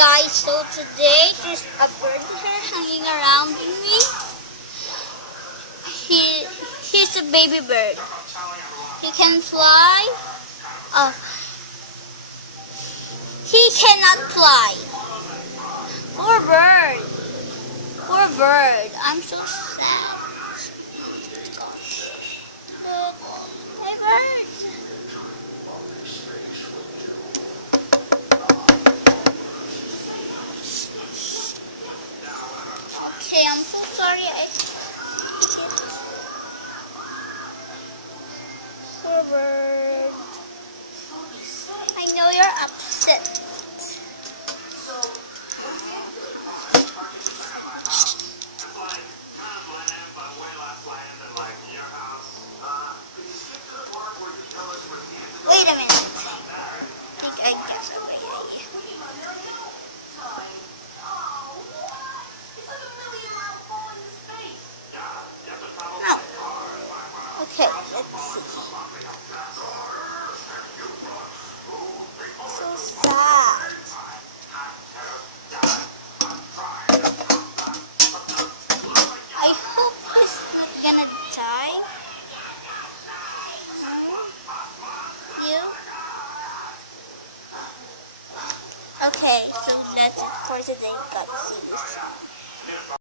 guys, so today there's a bird here hanging around me. He's a baby bird. He can fly. He cannot fly. Poor bird. Poor bird. I'm so sad. Hey bird. Okay, I'm so sorry. Poor bird. I know you're upset. Wait a minute. I think I guess over here. No. Okay, let's see. So sad. I hope he's not gonna die. You? Okay, so that's it for today. God, see you soon.